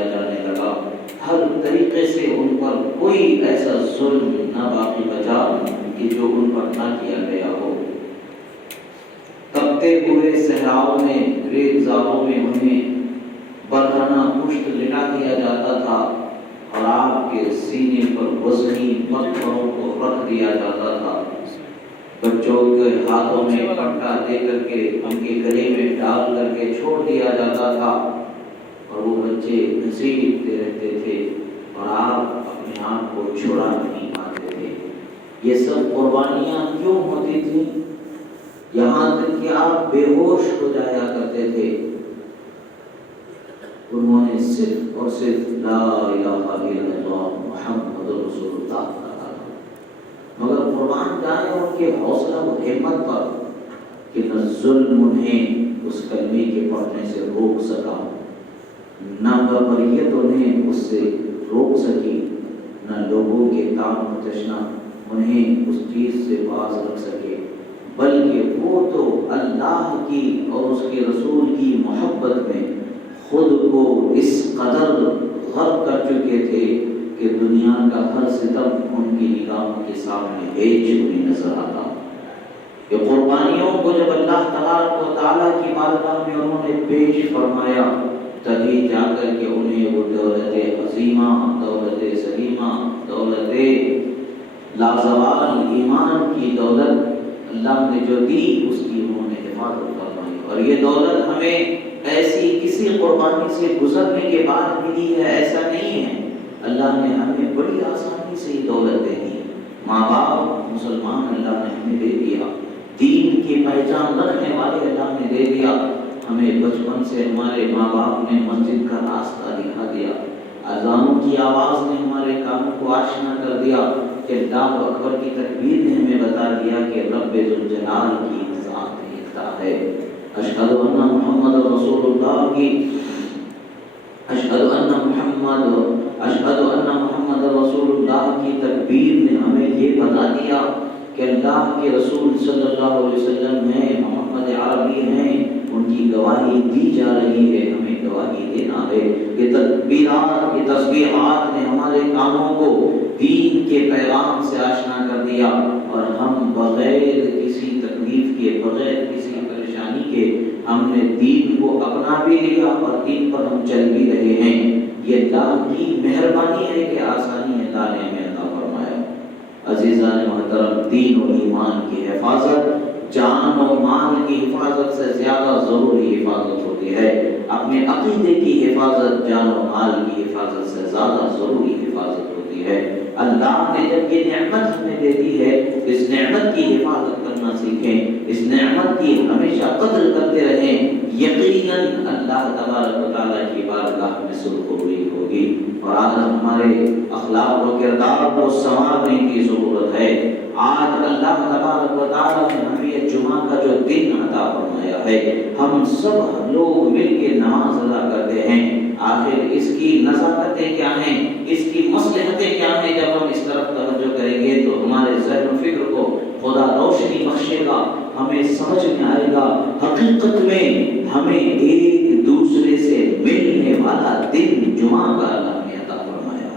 دیا جانے لگا، ہر طریقے سے ان پر کوئی ایسا ظلم نہ باقی بچا کہ جو ان پر نہ کیا گیا ہو۔ تپتے ہوئے صحراؤں میں، ریگزاروں میں انہیں برہنہ پشت لٹا دیا جاتا تھا اور آپ کے سینے پر وزنی پتھروں کو رکھ دیا جاتا تھا۔ بچوں کے ہاتھوں میں پٹا دے کر کے ان کے گلے میں ڈال کر کے چھوڑ دیا جاتا تھا اور وہ بچے گھسیٹتے رہتے تھے اور آپ اپنے آپ کو چھڑا نہیں پاتے تھے۔ یہ سب قربانیاں کیوں ہوتی تھیں؟ یہاں تک کہ آپ بے ہوش ہو جایا کرتے تھے، انہوں نے صرف اور صرف لا الہ الا اللہ محمد رسول اللہ کہا، مگر قربان جائیں ان کے حوصلہ و ہمت پر کہ نہ ظلم انہیں اس کلمے کے پڑھنے سے روک سکا، نہ بربریت انہیں اس سے روک سکی، نہ لوگوں کے تام و تشنا انہیں اس چیز سے باز رکھ سکے، بلکہ وہ تو اللہ کی اور اس کے رسول کی محبت میں خود کو اس قدر غرق کر چکے تھے کہ دنیا کا ہر ستم ان کی نگاہوں کے سامنے ہیج ہوئی نظر آتا۔ یہ قربانیوں کو جب اللہ تبارک و تعالیٰ کی بارگاہ میں انہوں نے پیش فرمایا، تبھی جا کر کے انہیں وہ دولت عظیمہ، دولت سلیمہ، دولت لازوال ایمان کی دولت اللہ نے جو دی اس کی انہوں نے حفاظت فرمائی۔ اور یہ دولت ہمیں ایسی کسی قربانی سے گزرنے کے بعد ملی ہے، ایسا نہیں ہے۔ اللہ نے ہمیں بڑی آسانی سے یہ دولت دے دی۔ ماں باپ مسلمان اللہ نے ہمیں دے دیا، دین کی پہچان رکھنے والے اللہ نے دے دیا۔ ہمیں بچپن سے ہمارے ماں باپ نے مسجد کا راستہ دکھا دیا، اذانوں کی آواز نے ہمارے کانوں کو آشنا کر دیا کہ اللہ اکبر کی تکبیر نے ہمیں بتا دیا کہ رب ذوالجلال کی ذات یکتا ہے۔ اشہد ان محمد رسول اللہ کی اشہد ان محمد رسول اللہ کی تکبیر نے ہمیں یہ بتا دیا کہ اللہ کے رسول صلی اللہ علیہ وسلم ہیں، محمد عربی ہیں، ان کی گواہی دی جا رہی ہے، ہمیں گواہی دینا ہے۔ یہ تکبیرات، یہ تسبیحات نے ہمارے کانوں کو دین کے پیغام سے آشنا کر دیا اور ہم بغیر کسی تکلیف کے، بغیر کسی پریشانی کے ہم نے دین کو اپنا بھی لیا اور دین پر ہم چل بھی رہے ہیں۔ یہ اللہ کی مہربانی ہے کہ آسانی اللہ نے ہمیں عطا فرمایا۔ عزیزان محترم، دین و ایمان کی حفاظت جان و مال کی حفاظت سے زیادہ ضروری حفاظت ہوتی ہے۔ اپنے عقیدے کی حفاظت جان و مال کی حفاظت سے زیادہ ضروری حفاظت ہوتی ہے۔ اللہ نے جب یہ نعمت ہمیں دے دی ہے، اس نعمت کی حفاظت کرنا سیکھیں، اس نعمت کی ہمیشہ قدر کرتے رہیں، یقیناً اللہ تبارک و تعالیٰ کی بارگاہ میں سرخروئی ہوگی۔ اور آج ہمارے اخلاق و کردار کو سنوارنے کی ضرورت ہے۔ آج اللہ تبارک و تعالیٰ نے ہمیں یہ جمعہ کا جو دن عطا فرمایا ہے، ہم سب لوگ مل کے نماز ادا کرتے ہیں۔ آخر اس کی نزاکتیں کیا ہیں، اس کی مصلحتیں کیا ہیں؟ جب ہم اس طرف توجہ کریں گے تو ہمارے ذہن و فکر کو خدا روشنی بخشے گا، ہمیں سمجھ میں آئے گا حقیقت میں ہمیں ایک دوسرے سے ملنے والا دن جمعہ کا اللہ نے عطا فرمایا۔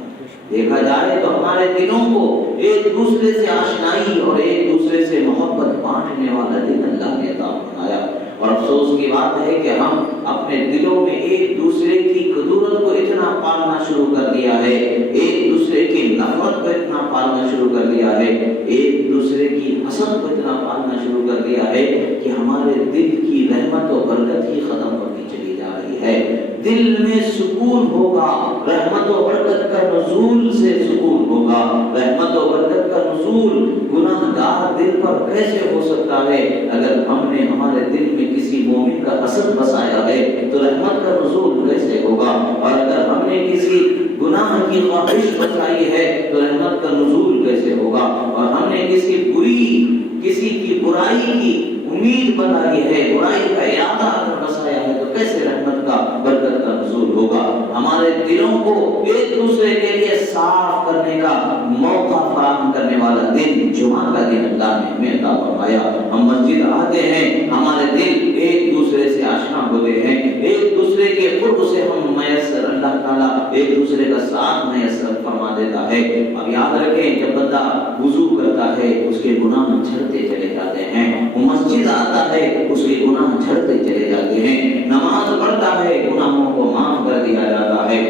دیکھا جائے تو ہمارے دلوں کو ایک دوسرے سے آشنائی اور ایک دوسرے سے محبت بانٹنے والا دن اللہ نے عطا فرمایا۔ اور افسوس کی بات ہے کہ ہم اپنے دلوں میں ایک دوسرے کی قدورت کو اتنا پالنا شروع کر دیا ہے، ایک دوسرے کی نفرت کو اتنا پالنا شروع کر دیا ہے، ایک دوسرے کی حسد کو اتنا پالنا شروع کر دیا ہے کہ ہمارے دل کی رحمت و برکت ہی ختم ہوتی چلی جا رہی ہے۔ دل میں سکون ہوگا، رحمت و برکت کا نزول سے سکون ہوگا۔ رحمت و برکت کا نزول گناہ گار دل پر کیسے ہو سکتا ہے؟ اگر ہم نے ہمارے دل میں کسی مومن کا حسد بسایا ہے تو رحمت کا نزول کیسے ہوگا؟ اور اگر ہم نے کسی گناہ کی خواہش بسائی ہے تو رحمت کا نزول کیسے ہوگا؟ اور ہم نے کسی کی برائی کی امید بنائی ہے، برائی کا ارادہ اگر بسایا ہے تو کیسے رحمت کا، برکت کا نزول ہوگا؟ ہمارے دلوں کو ایک دوسرے کے لیے صاف کرنے کا موقع فراہم کرنے والا دن جمعہ کا دن اللہ نے ہمیں عطا فرمایا۔ ہم مسجد آتے ہیں، ہمارے دل ایک دوسرے سے آشنا ہوتے ہیں، ایک دوسرے کے قرب سے ہم میسر اللہ کا تعالیٰ ایک دوسرے کا ساتھ میسر فرما دیتا ہے۔ اب یاد رکھیں جب بندہ وضو کرتا ہے اس کے گناہ جھڑتے چلے جاتے ہیں، وہ مسجد آتا ہے اس کے گناہ جھڑتے چلے جاتے ہیں، نماز پڑھتا ہے گناہوں کو معاف کر دیا جاتا ہے،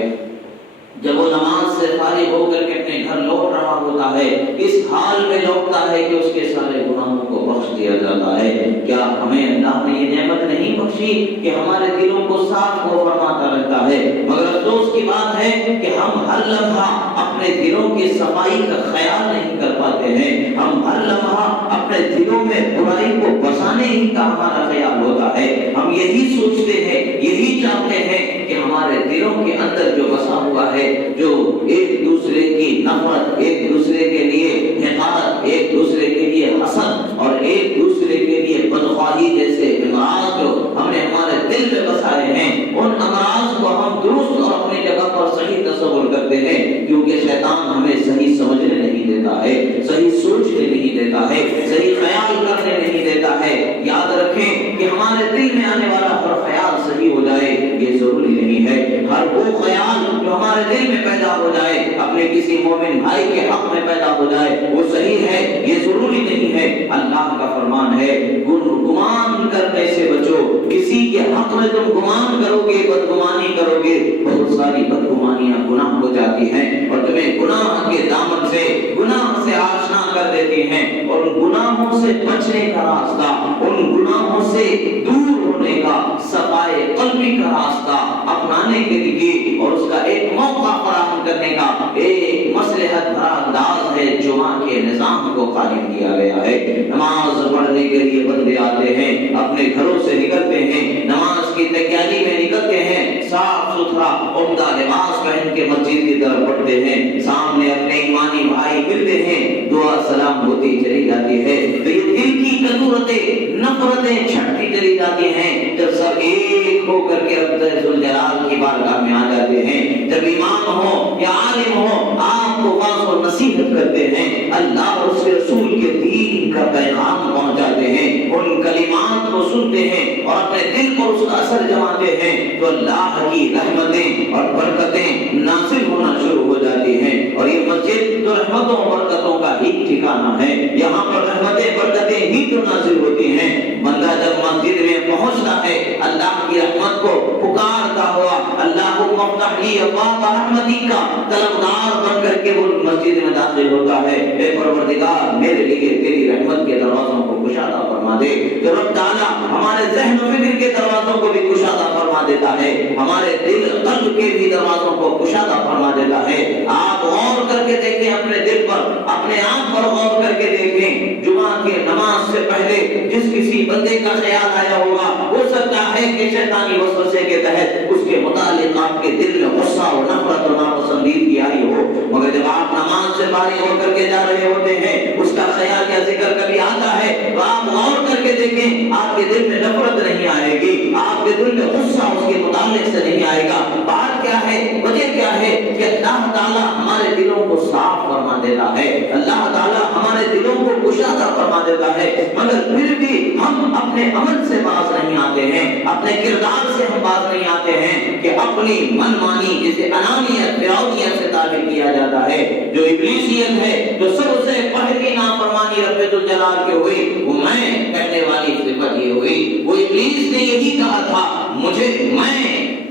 جب وہ نماز سے فارغ ہو کر کے اپنے گھر لوٹ رہا ہوتا ہے اس حال میں لوٹتا ہے کہ اس کے سارے گناہوں کو بخش دیا جاتا ہے۔ کیا ہمیں اللہ نے یہ نعمت نہیں بخشی کہ ہمارے دلوں کو صاف و فرماتا رہتا ہے؟ مگر افسوس کی بات ہے کہ ہم ہر لمحہ اپنے دلوں کی صفائی کا خیال نہیں کر پاتے ہیں، ہم ہر لمحہ اپنے دلوں میں برائی کو بسانے ہی کا ہمارا خیال ہوتا ہے، ہم یہی سوچتے ہیں، یہی چاہتے ہیں کہ ہمارے دلوں کے اندر جو بسا ہوا ہے، جو ایک دوسرے کی نفرت، ایک دوسرے کے لیے حقارت، ایک دوسرے کے لیے حسد اور ایک دوسرے کے لیے بدخواہی جیسے امراض جو ہم نے ہمارے دل میں بسائے ہیں، ان امراض کو ہم درست اور اپنی جگہ پر صحیح تصور کرتے ہیں، کیونکہ شیطان ہمیں صحیح سمجھنے نہیں دیتا ہے، صحیح سوچنے نہیں دیتا ہے، صحیح خیال کرنے نہیں دیتا ہے۔ یاد رکھیں کہ ہمارے دل میں آنے والا ہر خیال صحیح ہو جائے یہ ضروری نہیں ہے، ہر وہ خیال جو ہمارے دل میں پیدا ہو جائے اپنے کسی مومن بھائی کے حق میں پیدا ہو جائے وہ صحیح ہے یہ ضروری نہیں ہے۔ اللہ کا فرمان ہے گمان کرنے سے بچو، کسی کے حق میں تم گمان کرو گے، بدگمانی کرو گے، بہت ساری بدگمانیاں گناہ ہو جاتی ہیں اور تمہیں گناہ کے دامن سے، گناہ سے آشنا کر دیتی ہیں، اور گناہوں سے بچنے کا راستہ، ان گناہوں سے دور ہونے کا، صفائے قلبی کا راستہ اپنانے کے لیے اور اس کا ایک موقع فراہم کرنے کا ایک مصلحت بھرا انداز ہے جمعہ کے نظام کو قائم کیا گیا ہے۔ نماز پڑھنے کے لیے بندے آتے ہیں، اپنے گھروں سے نکلتے ہیں، نماز کی تیاری میں نکلتے ہیں، صاف ستھرا عمدہ لباس پہن کے مسجد کی طرف بڑھتے ہیں، سامنے اپنے ایمانی بھائی ملتے ہیں، دعا سلام ہوتی چلی جاتی ہے، تو یہ دل کی کدورتیں، نفرتیں چھٹتی چلی جاتی ہیں، جب سب ایک ہو کر کے رب ذوالجلال کی بارگاہ میں آ جاتے ہیں، جب امام ہو یا عالم ہو آپ کو واعظ و نصیحت کرتے ہیں، اللہ اور اس کے رسول کے دین کا پیغام پہنچاتے ہیں، ان کلمات کو سنتے ہیں اور اپنے دل پر اس کا اثر جماتے ہیں، تو اللہ کی رحمتیں اور برکتیں نازل ہونا شروع ہو جاتی ہیں، اور یہ مسجد تو رحمتوں اور برکتوں کا ہی ٹھکانہ ہے، یہاں پر رحمتیں برکتیں ہی تو نازل ہوتی ہیں۔ بندہ جب مسجد میں پہنچتا ہے اللہ کی رحمت کو پکارتا ہوا، اللہم افتح لی ابواب رحمتک کا طلبگار بن کر کے وہ مسجد میں داخل ہوتا ہے، اے پروردگار میرے لیے تیری رحمت کے دروازوں کو کشادہ فرما دے، تو رب تعالیٰ ہمارے ذہن و فکر کے دروازوں کو بھی کشادہ فرما دیتا ہے، ہمارے دل قلب کے بھی دروازوں کو کشادہ فرما دیتا ہے۔ آپ غور کر کے دیکھیں اپنے دل پر، اپنے آپ پر غور کر کے دیکھیں، جمعہ کی نماز سے پہلے جس کسی بندے کا خیال آیا ہوگا ہو سکتا ہے کہ شیطانی وسوسے کے تحت اس کے متعلق آپ کے دل میں غصہ اور نفرت اور ناپسندیدگی آئی ہو، مگر جب آپ نماز سے فارغ ہو کر کے جا رہے ہوتے ہیں اس کا خیال یا ذکر کبھی آتا ہے تو آپ غور کر کے دیکھیں آپ کے دل میں نفرت نہیں آئے گی، آپ کے دل میں غصہ اس کے متعلق سے نہیں آئے گا۔ بات کیا ہے، وجہ کیا ہے کہ اللہ تعالیٰ ہمارے دلوں کو صاف فرما دیتا ہے، اللہ تعالیٰ ہمارے دلوں کو کشادہ فرما دیتا ہے، مگر پھر بھی ہم اپنے عمل سے باز نہیں آتے ہیں، اپنے کردار سے ہم باز نہیں آتے ہیں کہ اپنی من مانی جسے انانیت فرعونیت سے تعبیر کیا جاتا ہے، جو ابلیسیت ہے، جو سب سے پہلی نافرمانی رب ذوالجلال کی ہوئی وہ میں کہنے والی صفت یہ ہوئی، وہ ابلیس نے یہی کہا تھا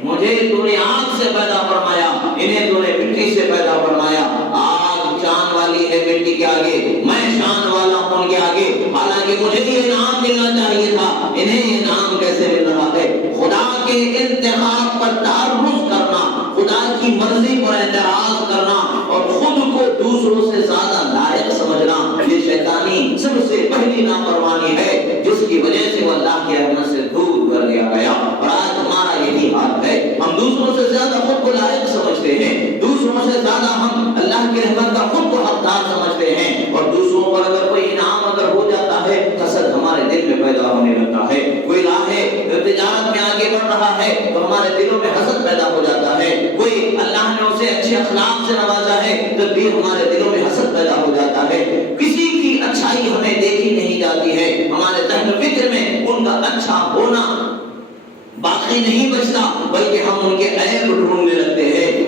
مجھے تو نے آگ سے پیدا فرمایا، انہیں تو نے مٹی سے پیدا فرمایا، آگ شان والی ہے مٹی کے آگے، میں شان والا ہوں ان کے آگے، حالانکہ مجھے یہ نام ملنا چاہیے تھا، انہیں یہ نام کیسے مل رہا ہے؟ خدا کے انتخاب پر تعرض کرنا، خدا کی مرضی پر اعتراض کرنا اور خود کو دوسروں سے زیادہ لائق سمجھنا، یہ شیطانی سب سے پہلی نافرمانی ہے جس کی وجہ سے وہ اللہ کی رحمت سے دور کر دیا گیا۔ اور آج ہمارا یہی حال ہے، ہم دوسروں سے زیادہ خود کو لائق سمجھتے ہیں، دوسروں سے زیادہ ہم اللہ کی رحمت کا خود کو حقدار سمجھتے ہیں، اور دوسروں پر اگر کوئی انعام اگر ہو جاتا ہے حسد ہمارے دل میں پیدا ہونے لگتا ہے، کوئی راہ تجارت میں آگے بڑھ رہا ہے تو ہمارے دلوں میں حسد پیدا ہو جاتا ہے، کوئی اللہ نے اسے اچھے اخلاق سے نوازا ہے تو بھی ہمارے دلوں میں حسد پیدا ہو جاتا ہے، کسی کی اچھائی ہمیں دیکھی نہیں جاتی ہے، ہمارے ذہن و فکر میں ان کا اچھا ہونا باقی نہیں بچتا، بلکہ ہم ان کے عیب ڈھونڈنے لگتے ہیں،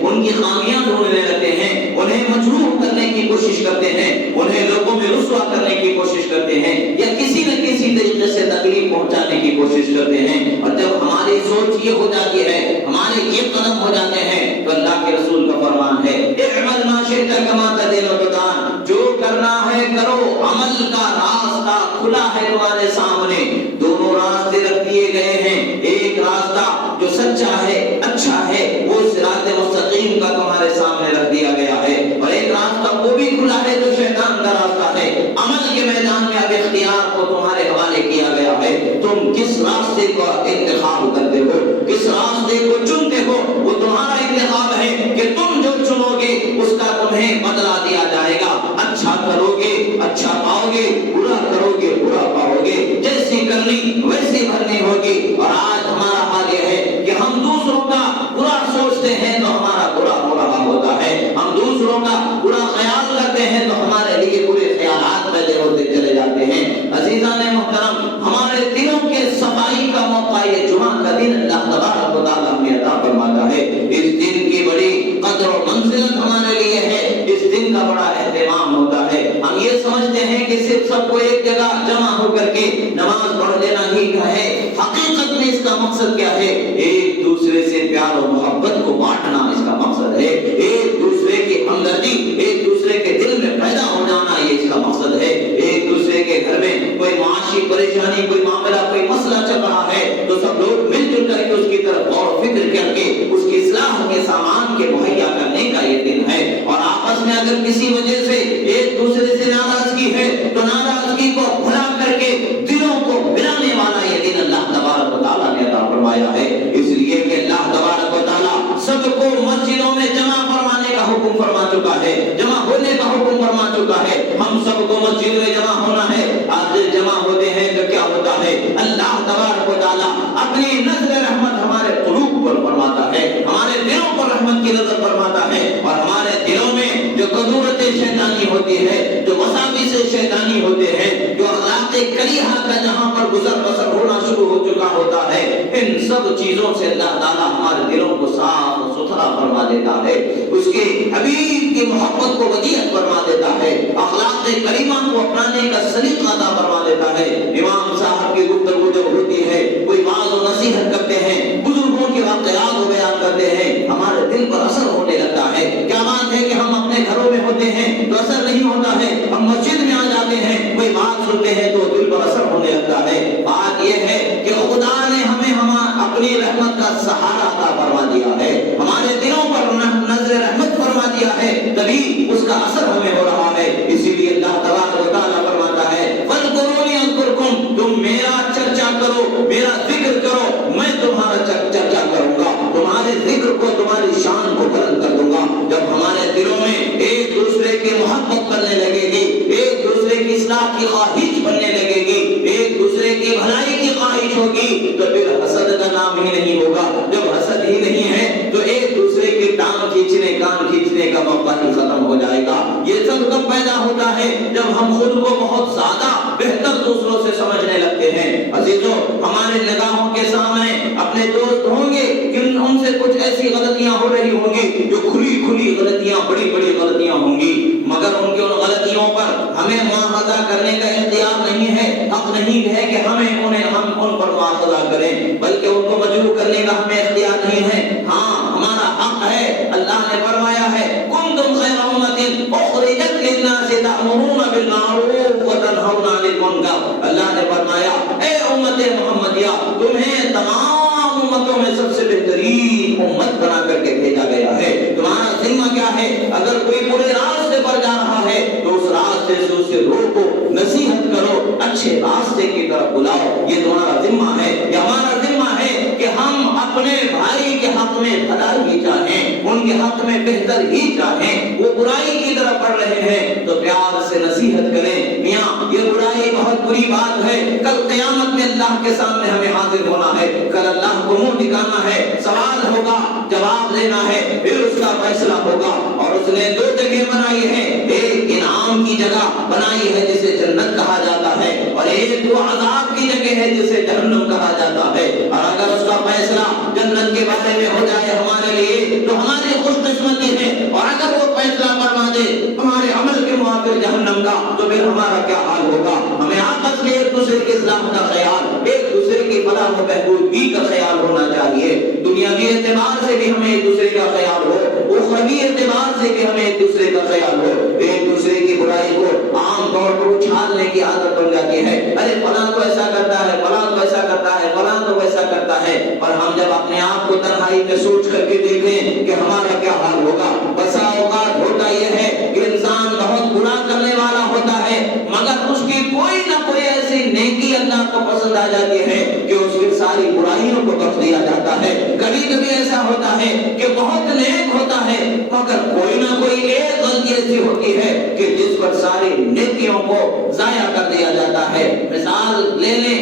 رسوا کرنے کی کوشش کرتے ہیں یا کسی نہ کسی طریقے سے تکلیف پہنچانے کی کوشش کرتے ہیں. اور جب ہماری سوچ یہ ہو جاتی ہے, ہمارے یہ قدم ہو جاتے ہیں, تو اللہ کے رسول کا فرمان ہے اعمل ما شئت کما تدین تدان, جو کرنا ہے کرو, عمل کا راستہ کھلا ہے تمہارے سامنے. دونوں راستے رکھ دیے گئے ہیں, ایک راستہ جو سچا ہے اچھا ہے وہ صراط مستقیم کا تمہارے سامنے رکھ دیا گیا ہے, اور ایک راستہ وہ بھی کھلا ہے جو شیطان کا راستہ ہے. عمل کے میدان میں اب اختیار کو تمہارے حوالے کیا گیا ہے, تم کس راستے کا انتخاب کرتے ہو, کس راستے کو چنتے ہو, وہ تمہارا انتخاب ہے کہ تم جو چنو گے اس کا تمہیں بدلہ دیا جائے گا. اچھا کرو گے اچھا پاؤ گے, برا کرو گے برا پاؤ گے, جیسی کرنی ویسی بھرنی ہوگی. اور آج ہمارا حال یہ ہے کہ ہم دوسروں کا برا سوچتے ہیں تو ہمارا برا ہو رہا ہوتا ہے, ہم دوسروں کا برا خیال کرتے ہیں تو ہمارے لیے برے خیالات پیدا ہوتے چلے جاتے ہیں. عزیزان محترم, ہمارے دلوں کے صفائی کا موقع یہ جمعہ کا دن اللہ تبارک و تعالیٰ ہمیں عطا فرماتا ہے. اس دن کی بڑی قدر و منزلت ہمارے لیے ہے, اس دن کا بڑا اہتمام ہوتا ہے. ہم یہ سمجھتے ہیں کہ صرف سب کو ایک جگہ جمع ہو کر کے نماز پڑھ لینا ہی ہے. حقیقت میں اس کا مقصد کیا ہے؟ ایک دوسرے سے پیار و محبت کو بانٹنا اس کا مقصد ہے. ایک دوسرے کی ہمدردی ایک دوسرے کے دل میں پیدا ہو جانا یہ اس کا مقصد ہے. ایک دوسرے کے گھر میں کوئی معاشی پریشانی, کوئی معاملہ, کوئی مسئلہ چل رہا ہے تو سب لوگ مل جل کر کے اس کی طرف غور و فکر کر کے اس کی اصلاح کے سامان کے مہیا کرنے کا یہ دن ہے. اور آپس میں اگر کسی وجہ سے ایک دوسرے سے ناراضگی ہے تو ناراضگی کو بھلا کر کے دلوں کو ملانے والا یہ دن اللہ تبارک و تعالیٰ نے عطا فرمایا ہے. اس لیے کہ اللہ تبارک و تعالیٰ سب کو مسجدوں میں جمع فرمانے کا حکم فرما چکا ہے, جمع ہونے کا حکم فرما چکا ہے. ہم سب کو مسجد میں جمع ہونا ہے. آج جمع ہوتے ہیں تو کیا ہوتا ہے, اللہ تبارک و تعالیٰ اپنی نظر رحمت ہمارے قلوب پر فرماتا ہے, ہمارے دلوں پر رحمت کی نظر فرماتا ہے. اور ہمارے دلوں میں جو قدورت شیطانی ہوتی ہے, جو وساوس شیطانی ہوتے ہیں, جو اخلاق کریہہ کا جہاں پر گزر بسر ہونا شروع ہو چکا ہوتا ہے, ان سب چیزوں سے اللہ تعالیٰ ہمارے دلوں کو صاف ستھرا فرما دیتا ہے, اس کے حبیب کی محبت کو ودیعت فرما دیتا ہے, اخلاق کریمہ کو اپنانے کا سلیقہ عطا فرما دیتا ہے. امام صاحب کی گفتگو جب ہوتی ہے, کوئی واعظ و نصیحت کرتے ہیں, بزرگوں کے واقعات کو بیان کرتے ہیں, ہمارے دل پر اثر ہونے لگتا ہے. کیا بات ہے کہ ہم اپنے گھروں میں ہوتے ہیں تو اثر نہیں ہوتا ہے, ہم مسجد میں آ جاتے ہیں کوئی بات سنتے ہیں تو دل پر اثر ہونے لگتا ہے. بات یہ ہے کہ خدا نے ہمیں اپنی رحمت کا سہارا عطا فرما دیا ہے, ہمارے دلوں پر نظر رحمت فرما دیا ہے, تبھی اس کا اثر ہمیں ہو رہا ہے. اسی لیے اللہ تبارک و تعالیٰ فرماتا ہے فَاذْكُرُونِي أَذْكُرْكُمْ, تم میرا چرچا کرو, میرا ذکر کرو, میں تمہارا چرچا کروں گا, تمہارے ذکر کو تمہاری شان کو بلند کر دوں گا. جب ہمارے دلوں میں ایک دوسرے کی محبت کرنے لگے گی, ایک دوسرے کی اصلاح کی خواہش بننے لگے گی, ایک دوسرے کی بھلائی کی خواہش ہوگی, تو پھر حسد کا نام ہی نہیں ہوگا. جب حسد ہی نہیں ہے تو ایک دوسرے کی ٹانگ کھینچنے کان کھینچنے کا موقع ہی ختم ہو جائے گا. یہ سب کب پیدا ہوتا ہے, جب ہم خود کو بہت زیادہ بہتر دوسروں سے سمجھنے لگتے ہیں. عزیزو, ہمارے نگاہوں کے سامنے اپنے دوست ہوں گے کہ ان سے کچھ ایسی غلطیاں ہو رہی ہوں گی جو کھلی کھلی غلطیاں, بڑی بڑی غلطیاں ہوں گی, مگر ان کی ان غلطیوں پر ہمیں مواخذہ کرنے کا اختیار نہیں ہے, حق نہیں ہے کہ ہم ان پر مواخذہ کریں, بلکہ ان کو مجروح کرنے کا ہمیں اختیار نہیں ہے. ہاں, ہمارا حق ہے. اللہ نے فرمایا ہے کنتم خیر امۃ اخرجت للناس تأمرون بالمعروف وتنہون عن المنکر. اللہ نے فرمایا اے امت محمدیہ, تمہیں تمام امتوں میں سب سے بہترین امت بنا کر کے بھیجا گیا ہے. تمہارا ذمہ کیا ہے, اگر کوئی برے راستے پر جا رہا ہے تو اس راستے سے اسے روکو, نصیحت کرو, اچھے راستے کی طرف بلاؤ. یہ تمہارا ذمہ ہے, یہ ہمارا ذمہ ہے کہ ہم اپنے بھائی کے حق میں بھلائی ہی چاہیں, ان کے حق میں بہتر ہی چاہیں. وہ برائی کی طرف بڑھ رہے ہیں تو پیار سے نصیحت کریں, میاں یہ برائی بہت بری بات ہے, کل قیامت میں اللہ کے سامنے ہمیں حاضر ہونا ہے, کل اللہ کو منہ دکھانا ہے, سوال ہوگا, جواب دینا ہے, پھر اس کا فیصلہ ہوگا. اور اس نے دو جگہ بنائی ہے, ایک انعام کی جگہ بنائی ہے جسے جنت کہا جاتا ہے, اور ایک وہ عذاب کی جگہ ہے جسے جہنم کہا جاتا ہے. اور اگر اس کا فیصلہ جنت کے بارے میں ہو جائے ہمارے لیے تو ہماری خوش قسمتی ہے, اور اگر وہ فیصلہ فرما دے ہمارے عمل کے موافق جہنم کا تو پھر ہمارا کیا حال ہوگا. ہمیں آپس میں ایک دوسرے کے اسلام کا خیال، ایک دوسرے کی فلاح و بہبودی کا خیال ہونا چاہیے. دنیاوی اعتبار سے بھی ہمیں ایک دوسرے کا خیال ہو، اخروی اعتبار سے بھی ہمیں ایک دوسرے کا خیال ہو. ایک دوسرے کی برائی کو عام طور پر اچھالنے کی عادت بن جاتی ہے. ارے فلاں تو ایسا کرتا ہے، فلاں تو ایسا کرتا ہے، فلاں تو ویسا کرتا ہے. اور ہم جب اپنے آپ کو تنہائی میں سوچ کر کے دیکھیں کہ ہمارا کیا حال ہوگا. بسا اوقات ہوتا یہ ہے کہ انسان بہت برا کرنے والا ہوتا ہے، مگر اس کی کوئی نہ کوئی ایسی نیکی اللہ کو پسند آ جاتی ہے کہ اس کی ساری برائیوں کو بخش دیا جاتا ہے. کبھی کبھی ایسا ہوتا ہے کہ بہت نیک ہوتا ہے، مگر کوئی نہ کوئی ایک غلطی ایسی ہوتی ہے کہ جس پر ساری نیکیوں کو ضائع کر دیا جاتا ہے. مثال لے لیں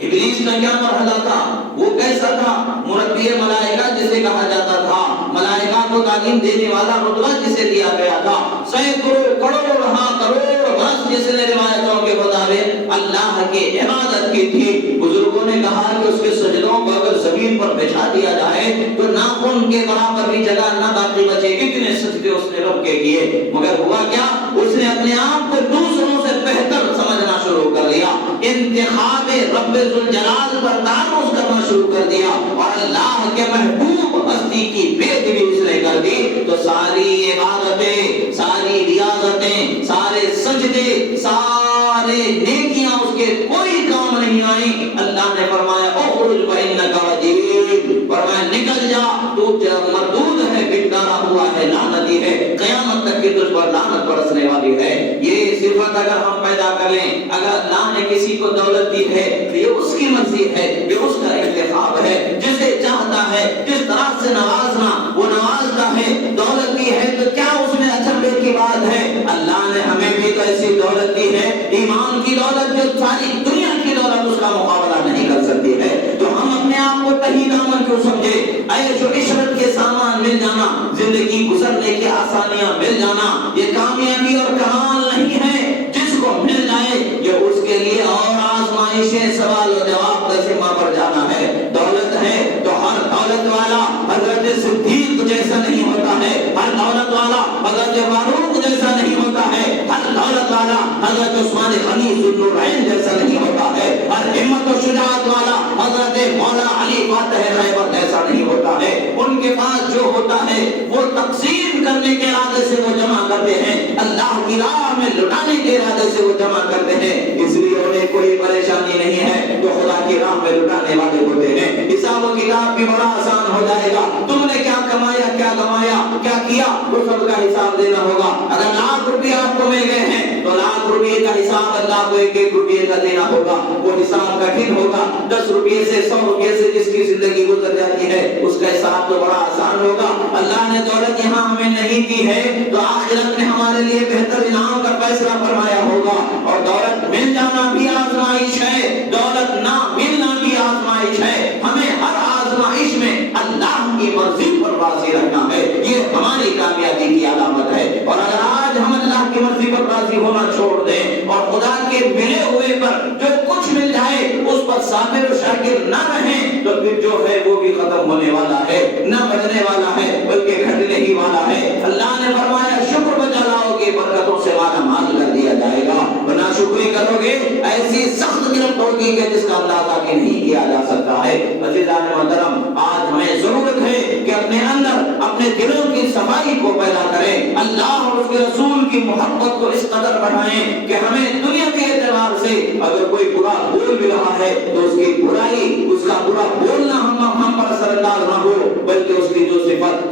ابلیس کا کیا مرحلہ تھا؟ وہ کیسا تھا؟ مربی ملائکہ جسے کہا جاتا تھا، ملائکہ کو تعلیم دینے والا رتبہ جسے دیا گیا تھا. سینکڑوں کروڑ ہاں کروڑ برس جس نے روایتوں کے مطابق اللہ کی عبادت کی تھی. بزرگوں نے کہا کہ اس کے سجدوں کو اگر زمین پر بچھا دیا جائے تو ناخن کے برابر بھی جگہ نہ باقی بچے. اتنے سجدے اس نے رب کے کیے، مگر ہوا کیا؟ اس نے اپنے آپ کو دوسروں سے بہتر سمجھنا شروع کر دیا، انتخاب رب ذوالجلال پر تعرض کرنا شروع کر دیا، اور اللہ کے محبوب ہستی کی بےدبی اس نے کر دی. تو ساری عبادتیں، ساری ریاضتیں، سارے سجدے، سارے نیکیاں اس کے کوئی کام نہیں آئی. اللہ نے فرمایا اخرج فإنک رجیم، فرمایا نکل جا، تو مردود ہے، بگڑا ہوا ہے، لعنتی ہے، قیامت تک کی تجھ پر لعنت برسنے والی ہے. یہ صفت اگر ہم پیدا کر لیں، اگر اللہ نے کسی کو دولت دی ہے تو یہ اس کی مرضی ہے، یہ اس کا انتخاب ہے. جسے چاہتا ہے جس طرح سے نوازنا وہ نوازتا ہے. دولت دی ہے تو کیا اس میں اچھے کی بات ہے؟ اللہ نے ہمیں بھی تو ایسی دولت دی ہے، ایمان کی دولت، جو ساری دنیا کی دولت اس کا مقابلہ نہیں کر سکتی ہے. تو ہم اپنے آپ کو تہی دامن کیوں سمجھے؟ عیش و عشرت کے سامان مل جانا، زندگی گزرنے کی آسانیاں مل جانا، یہ کامیابی اور کمال نہیں ہے. جس کو مل جائے یہ اس کے لیے اور آزمائشیں، سوال و جواب کا ذمہ پر جانا ہے. دولت ہے تو ہر دولت والا حضرت صدیق جیسا نہیں ہوتا ہے، ہر دولت والا حضرت فاروق جیسا نہیں ہوتا ہے، ہر دولت والا حضرت عثمان غنی ذو النورین جیسا نہیں ہوتا ہے، ہر ہمت و شجاعت والا حضرت مولا علی فاتح خیبر جیسا نہیں ہوتا ہے. ان کے پاس جو ہوتا ہے وہ تقسیم کرنے کے ارادے سے وہ جمع کرتے ہیں، اللہ کی راہ میں لٹانے کے ارادے سے وہ جمع کرتے ہیں. اس لیے انہیں کوئی پریشانی نہیں ہے، تو خدا کی راہ میں لٹانے والے ہوتے ہیں. حساب و کتاب بھی بڑا آسان ہو جائے گا. تم نے کیا کمایا، کیا گمایا، کیا کیا، وہ سب کا حساب دینا ہوگا. اگر لاکھ روپے آپ کو مل گئے ہیں تو لاکھ روپے کا حساب اللہ کو ایک ایک روپے کا دینا ہوگا. وہ حساب کٹھن ہوگا. 10 روپے سے 100 روپے سے جس کی زندگی گزر جاتی ہے اس کا حساب تو بڑا آسان ہوگا. اللہ نے دولت یہاں ہمیں نہیں دی ہے تو آخرت میں ہمارے لیے بہتر انعام کا فیصلہ فرمایا ہوگا. اور دولت مل جانا بھی آزمائش ہے، دولت نہ ملنا بھی آزمائش ہے. ہمیں ہر آزمائش میں اللہ کی مرضی پر راضی رکھنا ہے، یہ ہماری کامیابی کی علامت ہے. اور اگر آج ہم اللہ کی مرضی پر راضی ہونا چھوڑ دیں اور خدا کے ملے ہوئے پر جو کچھ مل جائے اس پر صابر و شاکر نہ رہیں تو پھر جو ہے وہ بھی ختم ہونے والا ہے، نہ بڑھنے والا ہے بلکہ گھٹنے ہی والا ہے. اللہ نے فرمایا شکر بجا لاؤ گے برکتوں سے مالا مال کر دیا جائے گا، ورنہ شکری کرو گے ایسی سخت گرفت ہوگی کہ جس کا اندازہ بھی نہیں کیا جا سکتا ہے. عزیزان محترم، آج ہمیں ضرورت ہے کہ اپنے اندر اپنے دلوں کی صفائی کو پیدا کریں، اللہ اور اس کے رسول کی محبت کو اس قدر بڑھائیں کہ ہمیں دنیا کے اعتبار سے اگر کوئی برا بول بھی رہا ہے تو اس کی برائی، اس کا برا بولنا ہم پر اثر انداز نہ ہو، بلکہ اس کی جو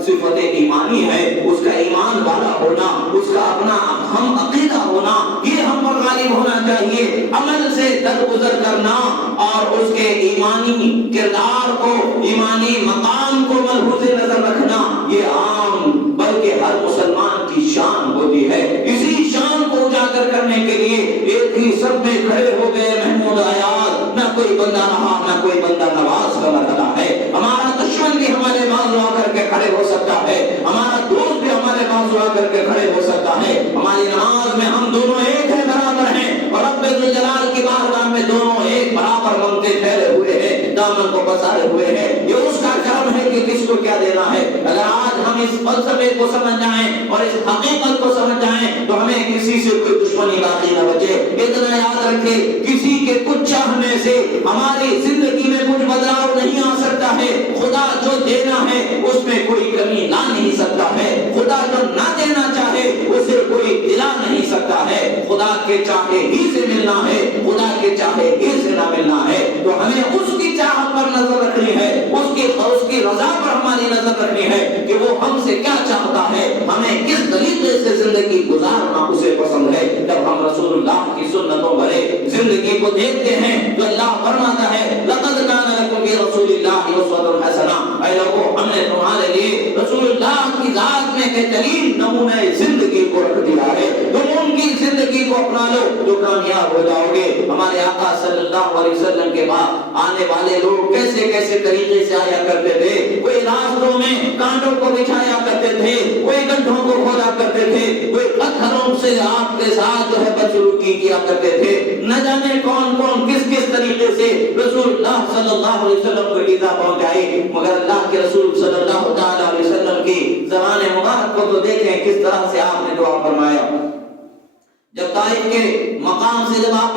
صفت ایمانی ہے، اس کا ایمان والا ہونا، اس کا اپنا ہم عقیدہ ہونا، یہ ہم پر غالب ہونا چاہیے. عمل سے درگزر کرنا اور اس کے ایمانی کردار کو، ایمانی مقام کو ملحوظ نظر رکھنا یہ عام بلکہ ہر مسلمان کی شان ہوتی ہے. اسی شان کو اجاگر کرنے کے لیے ایک ہی سب میں کھڑے ہو گئے محمود آیات. نہ کوئی بندہ رہا، نہ کوئی بندہ نواز کا مرحلہ ہے. ہمارا دشمن بھی ہمارے بازو آ کر کے کھڑے ہو سکتا ہے، ہمارا دوست بھی ہمارے بازو آ کر کے کھڑے ہو سکتا ہے. ہماری نماز میں ہم دونوں ایک ہیں، برابر ہیں، اور رب ذوالجلال کی بارگاہ میں دونوں ایک برابر منتے ٹھہرے ہوئے ہیں، دامن کو پسارے ہوئے ہیں. یہ اس کا کرم ہے کہ کس کو کیا دینا ہے. اگر آج ہم اس فلسفے کو سمجھ جائیں اور اس حقیقت کو سمجھ جائیں تو ہمیں کسی سے کوئی دشمنی باقی نہ بچے. اتنا یاد رکھے کسی کے کچھ چاہنے سے ہماری زندگی میں کچھ بدلاؤ نہیں آ سکتا ہے. خدا جو دینا ہے اس میں کوئی کمی لا نہیں سکتا ہے. خدا جو نہ دینا چاہے اسے کوئی دلا نہیں سکتا ہے. خدا کے چاہے ہی سے ملنا ہے, خدا کے چاہے ہی سے نہ ملنا ہے. تو ہمیں اس کی چاہت پر نظر رکھنی ہے, اس کی رضا پر ہماری نظر رکھنی ہے کہ وہ ہم سے کیا چاہتا ہے, ہمیں کس طریقے سے زندگی گزارنا اسے پسند ہے. جب ہم رسول اللہ کی سنتوں بھرے زندگی کو دیکھتے ہیں تو اللہ فرماتا ہے لقد کان لکم فی رسول اللہ اسوۃ حسنہ, اے لوگوں ہم نے تمہارے لیے رسول اللہ کی ذات میں بہترین نمونہ زندگی کو رکھ دیا ہے. تم ان کی زندگی کو اپنا لو تو کامیاب ہو جاؤ گے. ہمارے آقا صلی اللہ علیہ وسلم کے بعد آنے والے لوگ کیسے کیسے طریقے سے آیا کرتے تھے. کوئی راستوں میں کانٹوں کو بچھایا کرتے تھے, کوئی گڈھوں کو کھودا کرتے تھے, کوئی پتھروں سے آپ کے ساتھ جو ہے بدسلوکی کیا کرتے تھے. نہ جانے کون کون کس کس طریقے سے رسول اللہ صلی اللہ علیہ وسلم کو ایذا پہنچائی. مگر اللہ کے رسول صلی اللہ تعالی علیہ وسلم کی زبان مبارک کو تو دیکھیں کس طرح سے آپ نے دعا فرمایا. جب طائف کے مقام سے جب آپ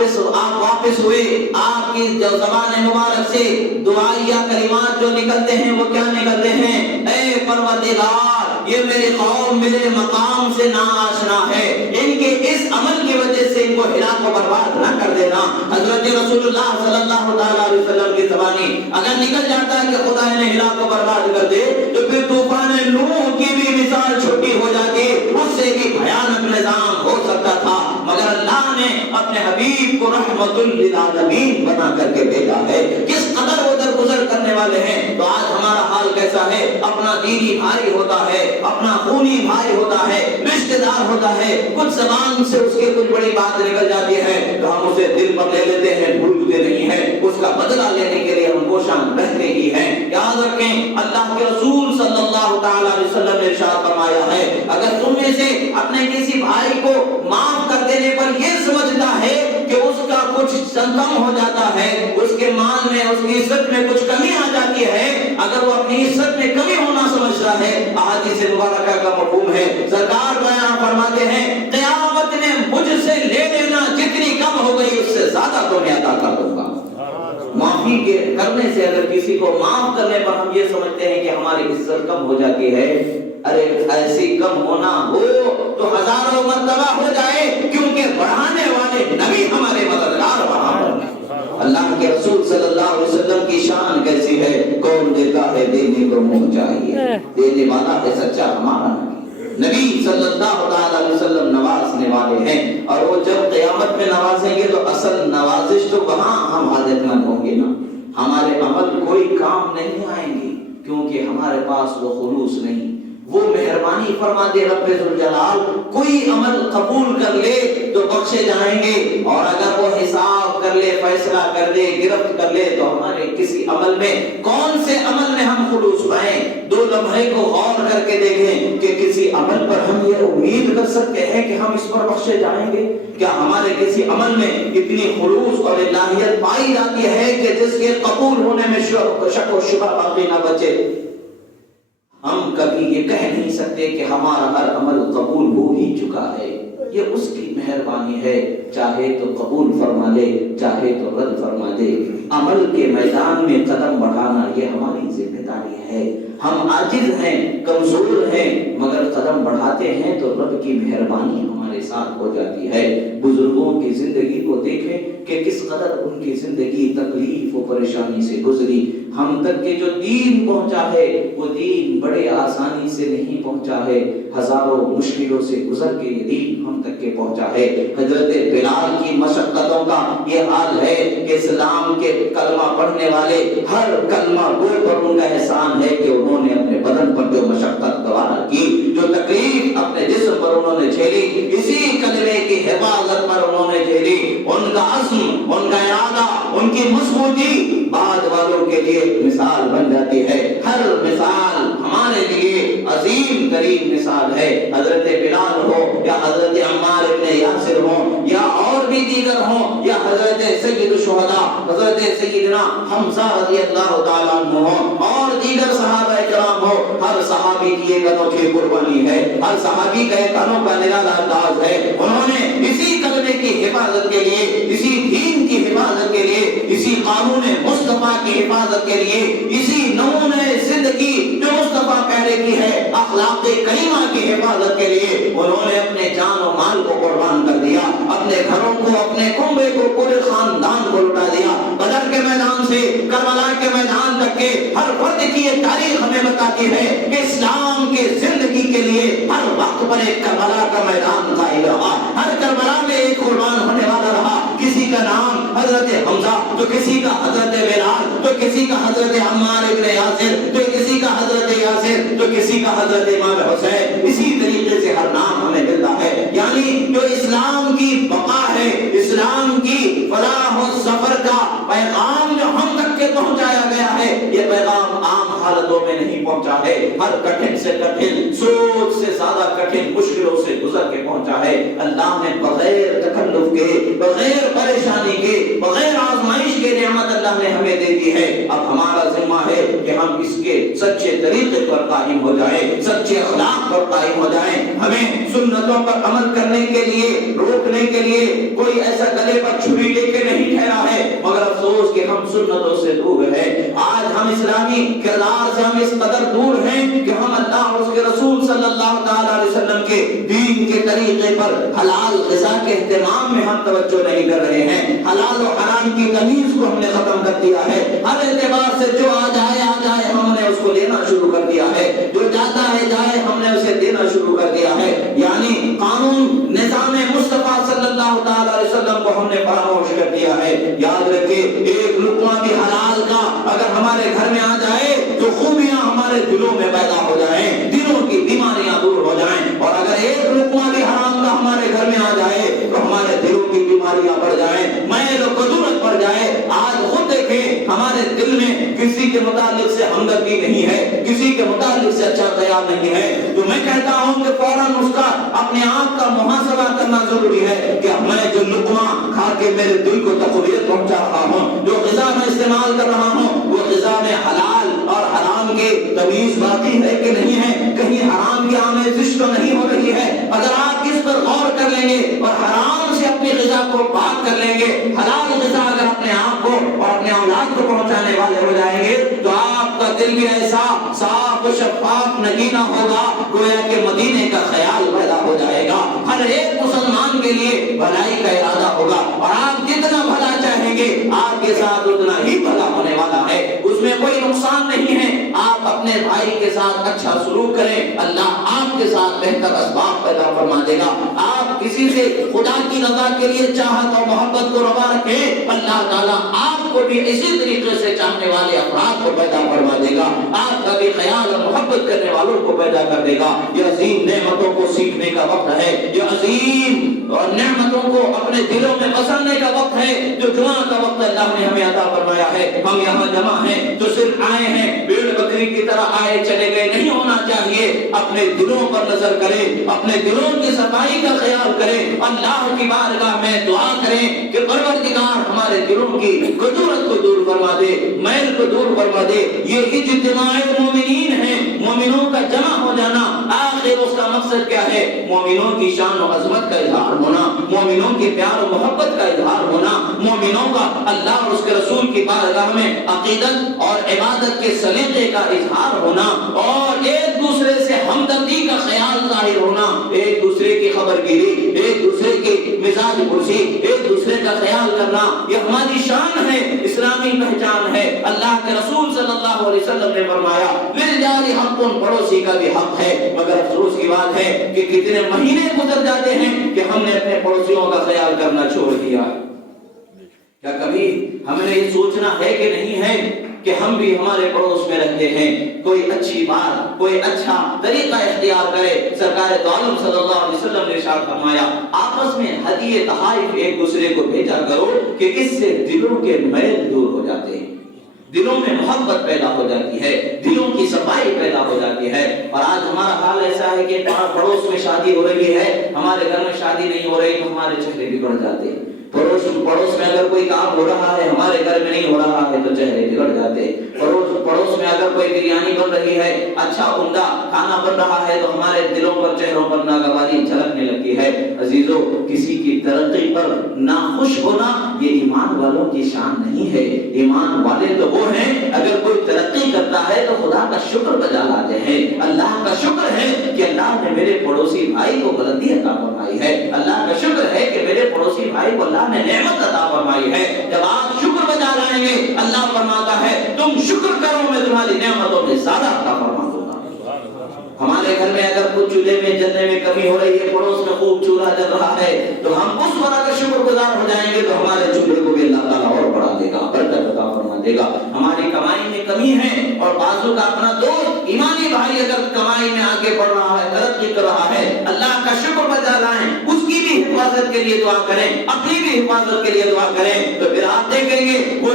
واپس ہوئے, آپ کی زبان مبارک سے دعائیہ کلمات جو نکلتے ہیں وہ کیا نکلتے ہیں؟ اے پروردگار یہ میرے قوم میرے مقام سے ناآشنا ہے, ان کے اس عمل کی وجہ سے ان کو ہلاک و برباد نہ کر دینا. حضرت رسول اللہ صلی اللہ تعالی علیہ وسلم کی زبانی اگر نکل جاتا ہے کہ خدا انہیں ہلاک و برباد کر دے تو پھر طوفان نوح کی بھی مثال چھوٹی ہو جاتی, اس سے بھی بھیانک نظام ہو سکتا تھا. مگر اللہ نے اپنے حبیب کو رحمت للعالمین بنا کر کے بھیجا ہے. کس قدر وہ درگزر کرنے والے ہیں. تو آج ہمارا حال کیسا ہے؟ اپنا دینی بھائی ہوتا ہے, اپنا خونی بھائی ہوتا ہے, رشتہ دار ہوتا ہے, کچھ زبان سے اس کی کچھ بڑی بات نکل جاتی ہے تو ہم اسے دل پر لے لیتے ہیں, بھولتے نہیں ہیں. اس کا بدلہ لینے کے لیے ہم کوشاں رہتے ہی ہیں. یاد رکھیں اللہ کے رسول صلی اللہ تعالی علیہ وسلم نے ارشاد فرمایا ہے اگر تم میں سے اپنے کسی بھائی کو معاف کر دینے پر یہ سمجھتا ہے کہ اس کا کچھ کم ہو جاتا ہے, اس کے مال میں اس کی عزت میں کچھ کمی آ جاتی ہے, اگر وہ اپنی عزت میں کمی ہونا سمجھتا ہے, احادیث مبارکہ کا مفہوم ہے. سرکار بیان فرماتے ہیں قیامت میں مجھ سے لے لینا جتنی کم ہو گئی اس سے زیادہ تو میں عطا کر دوں گا. معافی کے کرنے سے اگر کسی کو معاف کرنے پر ہم یہ سمجھتے ہیں کہ ہماری عزت کم ہو جاتی ہے, ارے ایسی کم ہونا ہو تو ہزاروں مرتبہ ہو جائے, کیونکہ بڑھانے والے نبی ہمارے مددگار وہاں پر ہیں. اللہ کے رسول صلی اللہ علیہ وسلم کی شان کیسی ہے, کون دیتا ہے دینے کو منہ چاہیے, دینے والا ہے سچا ہمارا نبی. نبی صلی اللہ علیہ وسلم نوازنے والے ہیں, اور وہ جب قیامت میں نوازیں گے تو اصل نوازش تو وہاں ہم حاجت مند ہوں گے نا. ہمارے عمل کوئی کام نہیں آئیں گے کیونکہ ہمارے پاس وہ خلوص نہیں. وہ مہربانی فرما دے رب ذوالجلال, کوئی عمل قبول کر لے تو بخشے جائیں گے, اور اگر وہ حساب کر لے, فیصلہ کر دے, گرفت کر لے تو ہمارے کسی عمل میں کون سے عمل میں ہم خلوص پائیں. 2 لمحے کو غور کر کے دیکھیں کہ کسی عمل پر ہم یہ امید کر سکتے ہیں کہ ہم اس پر بخشے جائیں گے. کیا ہمارے کسی عمل میں اتنی خلوص اور الہیت پائی جاتی ہے کہ جس کے قبول ہونے میں شک و شبہ باقی نہ بچے؟ ہم کبھی یہ کہہ نہیں سکتے کہ ہمارا ہر عمل قبول ہو ہی چکا ہے. یہ اس کی مہربانی ہے, چاہے تو قبول فرما لے, چاہے تو رد فرما دے. عمل کے میدان میں قدم بڑھانا یہ ہماری ذمہ داری ہے. ہم عاجز ہیں, کمزور ہیں, مگر قدم بڑھاتے ہیں تو رب کی مہربانی ہمارے ساتھ ہو جاتی ہے. بزرگوں کی زندگی کو دیکھیں کہ کس قدر ان کی زندگی تکلیف و پریشانی سے گزری. ہم تک کے جو دین پہنچا ہے وہ دین بڑے آسانی سے نہیں پہنچا ہے, ہزاروں مشکلوں سے گزر کے یہ دین ہم تک کے پہنچا ہے. حضرت بلال کی مشقتوں کا یہ حال ہے کہ اسلام کے کلمہ پڑھنے والے ہر کلمہ گو پر ان کا احسان ہے کہ انہوں نے اپنے بدن پر جو مشقت گوارا کی, جو تکلیف اپنے جسم پر انہوں نے جھیلی, اسی کلمے کی حفاظت پر انہوں نے جھیلی. ان کا عزم, ان کا ارادہ, ان کی مضبوطی بعد والوں کے لیے مثال بن جاتی ہے. ہر مثال ہمارے لیے عظیم ترین مثال ہے. حضرت بلال ہو یا حضرت عمار ابن یاسر ہو یا اور بھی دیگر ہوں, یا حضرت سید الشہداء حضرت سیدنا حمزہ رضی اللہ تعالیٰ عنہ ہو اور دیگر صحابہ کرام ہو, ہر صحابہ صحابی کی ایک انوکھی قربانی ہے، ہر صحابی کا ایک انوکھا نرالا انداز ہے. انہوں نے اسی کلمے کی حفاظت کے لیے، اسی دین کی حفاظت کے لیے، اسی قانون مصطفیٰ کی حفاظت کے لیے، اسی نمونہ زندگی جو مصطفیٰ پیرے کی ہے، اخلاق کریمہ کی حفاظت کے لیے انہوں نے اپنے جان و مال کو قربان کر دیا، اپنے گھروں کو، اپنے کنبے کو، پورے خاندان کو لٹا دیا. بدر کے میدان سے کربلا کے میدان تک کے ہر فرد کی یہ تاریخ ہمیں بتاتی ہے کہ اسلام کے زندگی کے لیے ہر وقت پر ایک کربلا کا میدان قائم رہا، ہر کربلا میں ایک قربان ہونے والا رہا. کسی کا نام حضرت حمزہ، تو کسی کا حضرت بلال، تو کسی کا حضرت عمار ابن یاسر، تو کسی کا حضرت یاسر، تو کسی کا حضرت امام حسین. اسی طریقے سے ہر نام ہمیں ملتا ہے. یعنی جو اسلام کی بقا ہے، اسلام کی فلاح و ظفر کا پیغام جو ہم تک کے پہنچایا گیا ہے، یہ پیغام عام حالتوں میں نہیں پہنچا ہے، ہر کٹھن سے کٹھن، سوچ سے زیادہ کٹھن مشکلوں سے گزر کے پہنچا ہے. اللہ نے بغیر تکلف کے، بغیر پریشانی کے، بغیر آزمائش کے نعمت اللہ نے ہمیں دے دی ہے. اب ہمارا ذمہ ہے کہ ہم اس کے سچے طریقے پر قائم ہو جائیں، سچے اخلاق پر قائم ہو جائیں. ہمیں سنتوں پر عمل کرنے کے لیے، روکنے کے لیے کوئی ایسا گلے پر چھری لے کے نہیں ٹھہرا ہے، مگر افسوس کہ ہم سنتوں سے دور ہیں. آج ہم اسلامی کردار سے ہم اس قدر دور ہیں کہ ہم اللہ اور اس کے رسول صلی اللہ تعالی علیہ وسلم کے دین کے طریقے پر حلال غذا کے اہتمام میں ہم توجہ نہیں کر رہے ہیں. حلال و حرام کی تمیز کو ہم نے ختم کر دیا ہے. ہر اعتبار سے جو آ جائے ہم نے اس کو لینا شروع کر دیا ہے، جو جاتا ہے جائے ہم نے اسے دینا شروع کر دیا ہے. یعنی قانون نظام مصطفیٰ صلی اللہ تعالی علیہ وسلم کو ہم نے فراموش کر دیا ہے. یاد رکھیں، ایک لقمہ بھی حلال کا اگر ہمارے گھر میں آ جائے تو خوبیاں ہمارے دلوں میں پیدا ہو جائیں، دلوں کی بیماریاں دور ہو جائیں. اور اگر ایک لقمہ بھی حرام کا ہمارے گھر میں آ جائے تو ہمارے دلوں کی بیماریاں بڑھ جائیں، میل و کدورت بڑھ جائے. آج خود دیکھیں، ہمارے دل میں کسی کے متعلق سے ہمدردی نہیں ہے، کسی کے متعلق سے اچھا خیال نہیں ہے. تو میں کہتا ہوں کہ فوراً اس کا اپنے آپ کا محاسبہ کرنا ضروری ہے کہ میں جو لقمہ کھا کے میرے دل کو تقویت پہنچا رہا ہوں، جو غذا میں استعمال کر رہا ہوں، وہ غذا میں حلال اور حرام کے تمیز باقی ہے کہ نہیں ہے، کہیں حرام کی آمیزش تو نہیں ہو رہی ہے. اگر آپ اس پر غور کر لیں گے اور حرام سے اپنی غذا کو پاک کر لیں گے، حلال غذا اگر اپنے آپ کو اور اپنے اولاد کو پہنچانے والے ہو جائیں گے، تو آپ کا دل بھی ایسا صاف و شفاف نگینا ہوگا گویا کہ مدینے کا خیال پیدا ہو جائے گا. ہر ایک مسلمان کے لیے بھلائی کا ارادہ ہوگا، اور آپ جتنا بھلا چاہیں گے آپ کے ساتھ اتنا ہی بھلا ہونے والا ہے. اس میں کوئی نقصان نہیں ہے. آپ اپنے بھائی کے ساتھ اچھا سلوک کریں، اللہ آپ کے ساتھ بہتر اسباب پیدا فرما دے گا. آپ کسی سے خدا کی رضا کے لیے چاہت اور محبت کو روا رکھیں، اللہ تعالیٰ آپ کو بھی اسی طریقے سے چاہنے والے افراد کو پیدا فرما دے گا. آپ کا بھی خیال اور محبت کرنے والوں کو پیدا کر دے گا. یہ عظیم نعمتوں کو سیکھنے کا وقت ہے، یہ عظیم اور نعمتوں کو اپنے دلوں میں بسانے کا وقت ہے. جو جمعہ کا وقت اللہ نے ہمیں عطا فرمایا ہے، ہم یہاں جمع ہیں تو صرف آئے ہیں، بھیڑ بکری کی طرح آئے چلے گئے نہیں ہونا چاہیے. اپنے دلوں پر نظر کریں، اپنے دلوں کی صفائی کا خیال کریں، اللہ کی بارگاہ میں دعا کریں کہ پروردگار ہمارے دلوں کی کدورت کو دور فرما دے، میل کو دور فرما دے. یہ اجتماع مومنین ہے، مومنوں کا جمع ہو جانا. آخر اس کا مقصد کیا ہے؟ مومنوں کی شان و عظمت کا اظہار ہونا، مومنوں کی پیار و محبت کا اظہار ہونا، مومنوں کا اللہ اور اس کے رسول کی بارگاہ میں عقیدت اور عبادت کے سلیقے کا اظہار ہونا، اور ایک دوسرے سے ہمدردی کا خیال ظاہر ہونا، ایک دوسرے کی خبر گیری، ایک دوسرے کی مزاج پرسی، ایک دوسرے کا خیال کرنا. یہ ہماری شان ہے، اسلامی پہچان ہے. اللہ کے رسول صلی اللہ علیہ وسلم نے فرمایا للجار حق، پڑوسی کا بھی حق ہے. مگر افسوس کی بات ہے کہ کتنے مہینے گزر جاتے ہیں کہ ہم نے اپنے پڑوسیوں کا خیال کرنا چھوڑ دیا. کیا کبھی ہمیں یہ سوچنا ہے کہ نہیں ہے کہ ہم بھی ہمارے پڑوس میں رہتے ہیں، کوئی اچھی بات، کوئی اچھا طریقہ اختیار کرے. سرکار دو عالم صلی اللہ علیہ وسلم نے ارشاد فرمایا آپس میں ہدیے تحائف ایک دوسرے کو بھیجا کرو کہ اس سے دلوں کے میل دور ہو جاتے ہیں، دلوں میں محبت پیدا ہو جاتی ہے، دلوں کی صفائی پیدا ہو جاتی ہے. اور آج ہمارا حال ایسا ہے کہ پڑوس میں شادی ہو رہی ہے، ہمارے گھر میں شادی نہیں ہو رہی تو ہمارے چہرے بھی بڑھ جاتے ہیں. پڑوس میں اگر کوئی کام ہو رہا ہے ہمارے گھر میں نہیں ہو رہا ہے تو چہرے بگڑ جاتے. پڑوس میں اگر کوئی بریانی بن رہی ہے, اچھا عمدہ کھانا بن رہا ہے تو ہمارے دلوں پر چہروں پر ناگواری جھلکنے لگتی ہے. عزیزو, کسی کی ترقی پر ناخوش ہونا یہ ایمان والوں کی شان نہیں ہے. ایمان والے تو وہ ہیں اگر کوئی ترقی کرتا ہے تو خدا کا شکر بجا لاتے ہیں. اللہ کا شکر ہے کہ اللہ نے میرے پڑوسی بھائی کو بلندی عطا فرمائی ہے. اللہ کا شکر ہے کہ میرے پڑوسی بھائی کو اللہ نے نعمت عطا فرمائی ہے. جب آپ شکر بجا لائیں گے اللہ فرماتا ہے تم شکر کرو میں تمہاری نعمتوں میں زیادہ عطا فرما دوں گا. ہمارے گھر میں اگر کچھ چولہے میں جلنے میں کمی ہو رہی ہے, پڑوس میں خوب چولہا جل رہا ہے, تو ہم اس پر اگر شکر گزار ہو جائیں گے تو ہمارے چولہے کو بھی اللہ تعالیٰ اور بڑھا دے گا, برکت عطا فرما دے گا. ہماری کمائی میں کمی ہے اور بازو کا اپنا دوست ایمانی بھائی اگر کمائی میں آگے بڑھ رہا ہے, ترقی کر رہا ہے, اللہ کا شکر بجا لائیں, اس کی بھی حفاظت کے لیے دعا کریں, اپنی بھی حفاظت کے لیے دعا کریں, تو پھر آپ دیکھیں گے وہ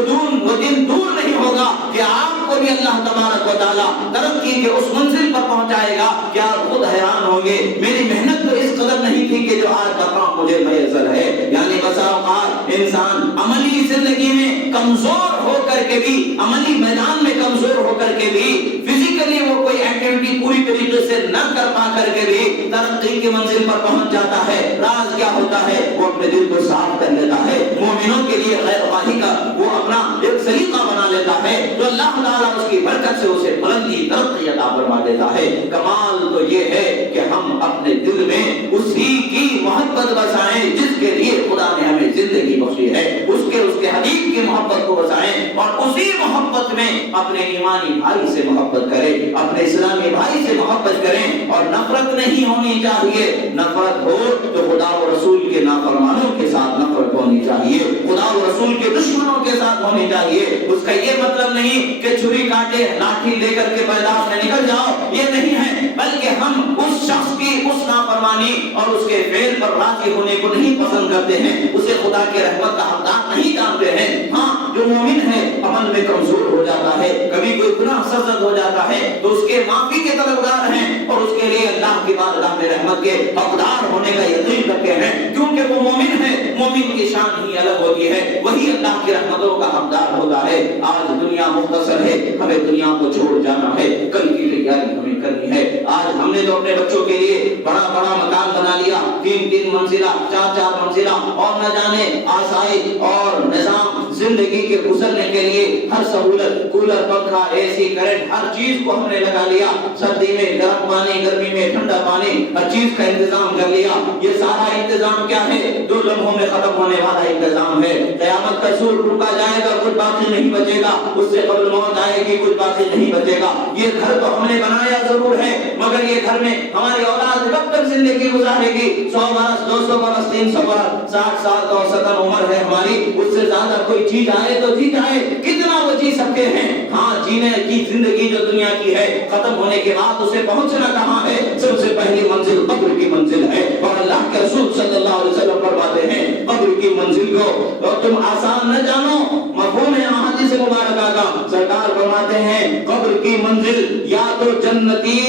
دن دور نہیں ہوگا کہ آپ کو بھی اللہ تبارک و تعالیٰ ترقی کے اس منزل پر پہنچائے گا کہ آپ خود حیران ہوں گے میری محنت تو اس قدر نہیں تھی کہ جو آج مقام مجھے میسر ہے. یعنی بسا اوقات انسان عملی زندگی میں کمزور ہو کر کے بھی, عملی میدان میں کمزور ہو کر کے بھی, فزیکلی وہ کوئی ایکٹیویٹی پوری طریقے سے نہ کر پا کر کے بھی ترقی کی منزل پر پہنچ جاتا ہے. راز کیا ہوتا ہے؟ وہ اپنے دل کو صاف کر لیتا ہے, مومنوں کے لیے خیر خواہی کا وہ اپنا ایک سلیقہ بنا لیتا ہے, تو اللہ تعالیٰ اس کی برکت سے اسے بلندی ترقی عطا فرما دیتا ہے. کمال تو یہ ہے کہ ہم اپنے دل میں اسی کی محبت بسائیں جس کے لیے خدا نے ہمیں زندگی بخشی ہے, اس کے حبیب کی محبت کو بسائیں اور اسی محبت میں اپنے ایمانی بھائی سے محبت کریں, اپنے اسلامی بھائی سے محبت کریں, اور نفرت نہیں ہونی چاہیے. نفرت ہو تو خدا و رسول کے نافرمانوں کے ساتھ نفرت ہونی چاہیے, خدا و رسول کے دشمنوں کے ساتھ ہونی چاہیے. اس کا یہ مطلب نہیں کہ چھری کاٹے لاٹھی لے کر کے میدان میں نکل جاؤ, یہ نہیں ہے, بلکہ ہم اس شخص کی اس نافرمانی اور اس کے فعل پر راضی ہونے کو نہیں پسند کرتے ہیں, اسے خدا کے رحمت کا حقدار نہیں جانتے ہیں. ہاں, جو مومن ہے عمل میں کمزور ہو جاتا ہے, کبھی کوئی گناہ سرزد ہو جاتا ہے تو اس کے معافی کے طلبگار ہیں اور اس کے لیے اللہ کی بارگاہ میں رحمت کے حقدار ہونے کا یقین رکھتے ہیں, کیونکہ وہ مومن ہے. مومن کی شان ہی الگ ہوتی ہے, وہی اللہ کی رحمتوں کا حقدار ہوتا ہے. آج دنیا مختصر ہے, ہمیں دنیا کو چھوڑ جانا ہے, کل کی تیاری ہمیں کرنی ہے. آج ہم نے تو اپنے بچوں کے لیے بڑا بڑا مکان بنا لیا, 3 منزلہ 4 منزلہ, اور نہ جانے آسائش اور نظام زندگی کے گزرنے کے لیے ہر سہولت, کولر, پنکھا, اے سی, کرنٹ, ہر چیز کو ہم نے لگا لیا. سردی میں گرم پانی, گرمی میں ٹھنڈا پانی, ہر چیز کا انتظام کر لیا. یہ سارا انتظام کیا ہے؟ 2 لمحوں میں ختم ہونے والا انتظام ہے. قیامت کا سور رکا جائے گا, کچھ باقی نہیں بچے گا, اس سے قبل موت آئے گی, کچھ باقی نہیں بچے گا. یہ گھر تو ہم نے بنایا ضرور ہے, مگر یہ گھر میں ہماری اولاد کب تک زندگی گزارے گی؟ 100 برس, 200 برس, 300 برس, 60 سال تو اوسطاً عمر ہے ہماری, اس سے زیادہ کوئی چیز آئے تو جی جائے, کتنا وہ جی سکتے ہیں. ہاں, جینے کی زندگی جو دنیا کی ہے ختم ہونے کے بعد اسے پہنچنا کہاں ہے؟ سب سے پہلی منزل قبر کی منزل ہے, اور اللہ کے رسول صلی اللہ علیہ وسلم فرماتے ہیں قبر کی منزل کو تم آسان نہ جانو. مفہوم ہے احادیث مبارکہ کا, سرکار فرماتے ہیں قبر کی منزل یا تو جنتی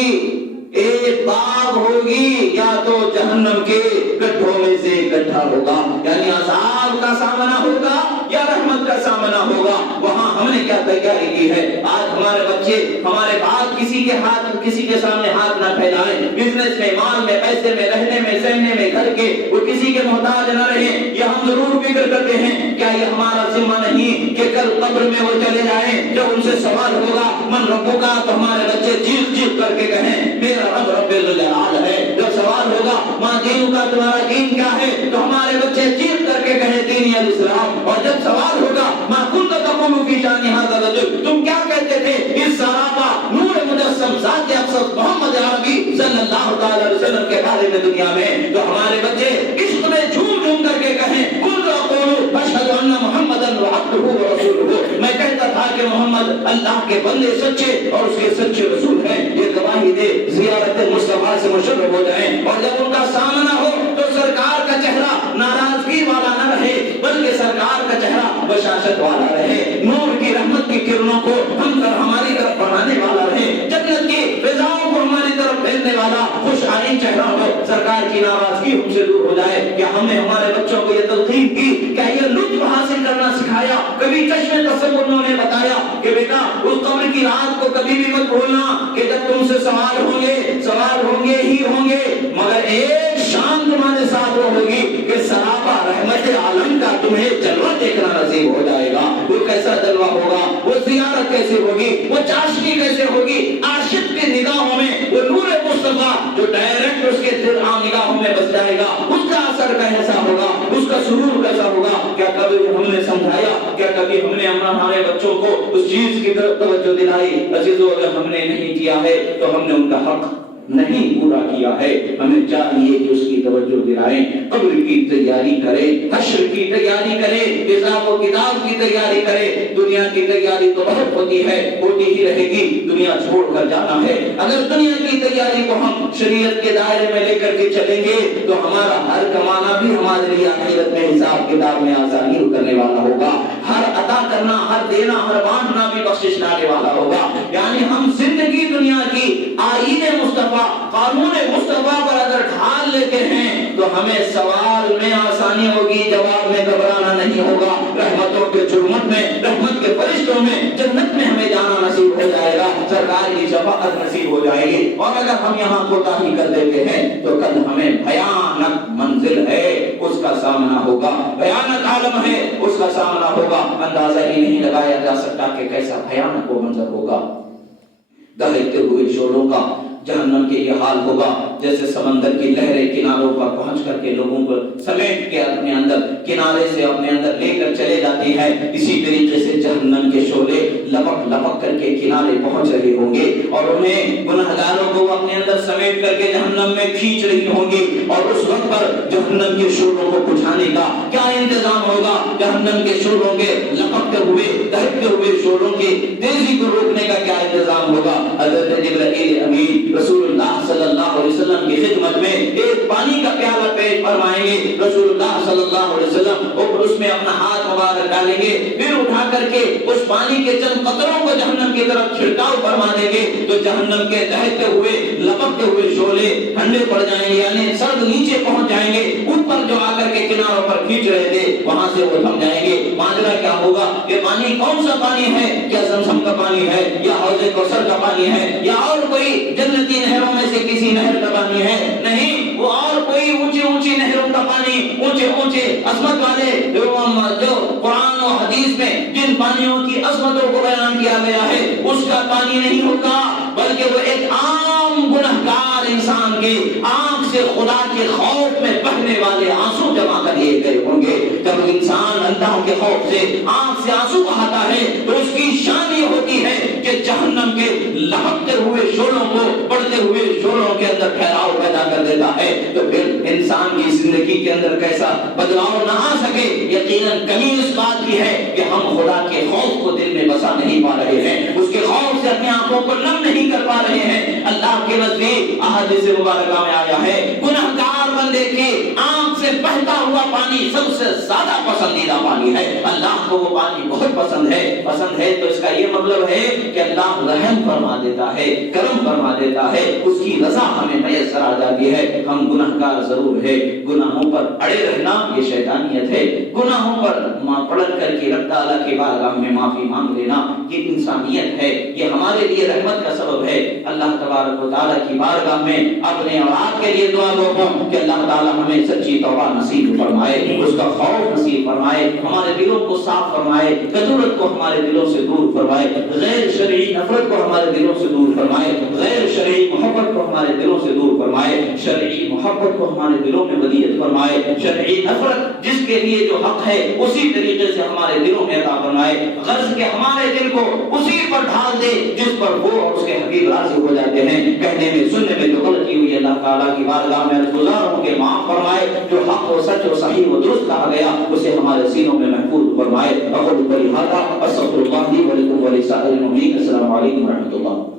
ایک باغ ہوگی یا تو جہنم کے گڈھوں میں سے گڈھا ہوگا. یعنی عذاب کا سامنا ہوگا یا رحمت کا سامنا ہوگا. وہاں ہم نے کیا تیاری کی ہے؟ آج ہمارے بچے, ہمارے باپ کسی کے سامنے ہاتھ نہ پھیلائیں, بزنس میں, مال میں, پیسے میں, رہنے میں, سہنے میں, گھر کے, وہ کسی کے محتاج نہ رہیں. یہ ہم ضرور فکر کرتے ہیں, کیا یہ ہمارا ذمہ نہیں کہ کل قبر میں وہ چلے جائیں, جب ان سے سوال ہوگا من ربک کا, تو ہمارے بچے چیخ چیخ کر کے کہیں میرا رب رب الجلال ہے. جب سوال ہوگا ماں دین کا, تمہارا دین کیا ہے, تو ہمارے بچے چیخ کر کے کہیں دین الاسلام. اور جب سوال ہوگا ما کنت تقول فی شان ھذا الرجل, تم کیا کہتے تھے اس صحابہ نور مجسم ذات اقدس محمد عربی صلی اللہ تعالی علیہ وسلم کے بارے میں دنیا میں, تو ہمارے بچے عشق میں جھوم جھوم کر کے کہیں قل اقول اشهد ان محمدا عبده ورسوله, میں کہتا تھا کہ محمد اللہ کے بندے سچے اور اس کے سچے رسول ہیں. یہ گواہی دے زیارت مصطفیٰ سے مشرف ہو جائیں, اور جب ان کا سامنا ہو تو سرکار کا چہرہ ناراضگی والا نہ رہے, بلکہ سرکار کا چہرہ بشاشت والا رہے, نور کی رحمت کی کرنوں کو ہم پر ہماری طرف بڑھانے والا رہے, جنت کی رضاؤں کو ہماری طرف بھیجنے والا خوش آئین چہرہ ہو. سرکار کی ناراضگی ہم سے دور ہو جائے. کیا ہم نے ہمارے بچوں کو یہ تلقین کی کہ اس قبر کی رات کو کبھی بھی مت بھولنا کہ جب تم سے سوال ہوں گے ہی ہوں گے، مگر ایک شان تمہارے ساتھ وہ ہوگی کہ سراپا رحمت عالم کا تمہیں جلوہ دیکھنا نصیب ہو جائے گا۔ وہ کیسا جلوہ ہوگا، وہ زیارت کیسے ہوگی، وہ چاشنی کیسے ہوگی، عاشق کی نگاہوں میں وہ نور مصطفیٰ جو ڈائریکٹ اس کے دل عام نگاہوں میں بس جائے گا، اس کا اثر کیسا ہوگا، اس کا سرور کیسا ہوگا۔ کیا کبھی ہم نے سمجھایا، کیا کبھی ہم نے ہمارے بچوں کو اس چیز کی طرف توجہ دلائی؟ عزیزو، اگر ہم نے نہیں کیا ہے تو ہم نے ان کا حق نہیں پورا کیا ہے۔ ہمیں چاہیے کہ اس کی توجہ دلائیں، قبر کی تیاری کریں، حشر کی تیاری کریں، حساب و کتاب کی تیاری کریں۔ دنیا کی تیاری تو بہت ہوتی ہے، ہوتی ہی رہے گی، دنیا چھوڑ کر جانا ہے۔ اگر دنیا کی تیاری کو ہم شریعت کے دائرے میں لے کر کے چلیں گے تو ہمارا ہر کمانا بھی ہمارے لیے آخرت میں حساب کتاب میں آسانی کرنے والا ہوگا، ہر عطا کرنا، ہر دینا، ہر بانٹنا بھی بخشش لانے والا ہوگا۔ یعنی ہم زندگی دنیا کی آئین مصطفیٰ، قانون مصطفیٰ پر اگر ڈھال لیتے ہیں تو ہمیں سوال میں آسانی ہوگی، جواب میں گھبرانا نہیں ہوگا، رحمتوں کے جرمت میں، رحمت کے فرشتوں میں، جنت میں ہمیں جانا نصیب ہو جائے گا، سرکار کی شفاعت نصیب ہو جائے گی۔ اور اگر ہم یہاں کوتاہی کر دیتے ہیں تو کل ہمیں بھیانک منزل ہے اس کا سامنا ہوگا، بھیانک عالم ہے اس کا سامنا ہوگا۔ اندازہ ہی نہیں لگایا جا سکتا کہ کیسا بھیانک وہ منظر ہوگا۔ دہتے ہوئے شعلوں کا جہنم کے یہ حال ہوگا جیسے سمندر کی لہریں کناروں پر پہنچ کر کے لوگوں کو سمیٹ کے اپنے اندر، کنارے سے اپنے اندر لے کر چلے جاتی ہے، اسی طریقے سے جہنم کے شعلے لپک لپک کر کے کنارے پہنچ رہے ہوں گے اور انہیں گنہگاروں کو اپنے اندر سمیٹ کر کے جہنم میں کھینچ رہی ہوں گی۔ اور اس وقت پر جہنم کے شعلوں کو بجھانے کا کیا انتظام ہوگا، جہنم کے شعلوں کے لپکتے ہوئے دہتے ہوئے شعلوں کی تیزی کو روکنے کا کیا انتظام ہوگا۔ حضرت جبرائیل امین رسول اللہ صلی اللہ علیہ وسلم کی خدمت میں ایک پانی کا پیالہ پیش فرمائیں گے، رسول اللہ صلی اللہ علیہ وسلم اور اس میں اپنا ہاتھ مبارک ڈالیں گے، پھر اٹھا کر کے اس پانی کے چند قطروں کو جہنم کی طرف چھڑکاؤ فرما دیں گے تو جہنم کے دہتے ہوئے لپکتے ہوئے شعلے ٹھنڈے پڑ جائیں گے، یعنی سرد نیچے پہنچ جائیں گے، اوپر جو آ کر کے کناروں پر کھینچ رہے تھے وہاں سے وہ تھم جائیں گے۔ ماجرا کیا ہوگا، یہ پانی کون سا پانی ہے، کیا زمزم کا پانی ہے یا حوض کوثر کا پانی ہے یا اور کوئی جنتی نہروں میں سے کسی نہر کا پانی ہے؟ نہیں، وہ اور کوئی اونچی اونچی نہروں کا پانی، اونچے اونچے عظمت والے جو قرآن و حدیث میں جن پانیوں کی عظمتوں کو بیان کیا گیا ہے اس کا پانی نہیں ہوگا، بلکہ وہ ایک عام گنہگار انسان کے آنکھ سے خدا کے خوف میں بہنے والے آنسو جمع کر لیے گئے ہوں گے۔ جب انسان اللہ کے خوف سے آنکھ سے آنسو بہاتا ہے تو اس کی شان یہ ہوتی ہے کہ جہنم کے لپکتے ہوئے شعلوں کو بڑھتے ہوئے شعلوں کے اندر ٹھہراؤ پیدا کر دیتا ہے۔ تو پھر انسان کی زندگی کے اندر کیسا بدلاؤ نہ آ سکے، یقیناً کمی اس بات کی ہے کہ ہم خدا کے خوف کو دل میں بسا نہیں پا رہے ہیں، اس کے خوف سے اپنی آنکھوں کو نم نہیں کر پا رہے ہیں۔ اللہ کے نزدیک احادیث مبارکہ میں آیا ہے گنہگار بندے کی آنکھ سے بہتا ہوا پانی سب سے زیادہ پسندیدہ پانی ہے، اللہ کو وہ پانی بہت پسند ہے۔ پسند ہے تو اس کا یہ مطلب ہے کہ اللہ رحم فرما دیتا ہے، کرم فرما دیتا ہے، اس کی رضا ہمیں میسر آ جاتی ہے۔ ہم گنہگار ضرور ہے، گناہوں پر اڑے رہنا یہ شیطانیت ہے، گناہوں پر پلٹ کر کے رب تعالیٰ کی بارگاہ میں معافی مانگ لینا یہ انسانیت ہے، یہ ہمارے لیے رحمت کا سبب ہے۔ اللہ تبارک و تعالیٰ کی بارگاہ میں اپنے اور آپ کے لیے دعا گو ہوں کہ اللہ تعالیٰ ہمیں سچی توبہ نصیب فرمائے، اس کا خوف نصیب فرمائے، ہمارے دلوں کو صاف فرمائے، کدورت کو ہمارے دلوں سے دور فرمائے، غیر شرعی نفرت کو ہمارے دلوں سے دور فرمائے، غیر شرعی محبت کو ہمارے دلوں سے دور فرمائے، شرعی محبت کو ہمارے دلوں میں ودیعت فرمائے، شرعی نفرت جس کے لیے جو حق ہے اسی طریقے سے ہمارے دلوں میں عطا فرمائے، غرض کہ ہمارے دل کو اسی پر ڈھال دے جس پر وہ اور اس کے حبیب راضی ہو جاتے ہیں۔ کہنے میں سننے میں جو غلطی ہوئی اللہ تعالیٰ کی بارگاہ میں گزار ہوں کہ معاف فرمائے، جو حق و سچ و صحیح و درست کہا گیا اسے ہمارے سینوں میں محفوظ فرمائے۔ اقول قولی ھذا استغفر اللہ لی ولکم ولسائر المؤمنین۔ السلام علیکم ورحمۃ اللہ۔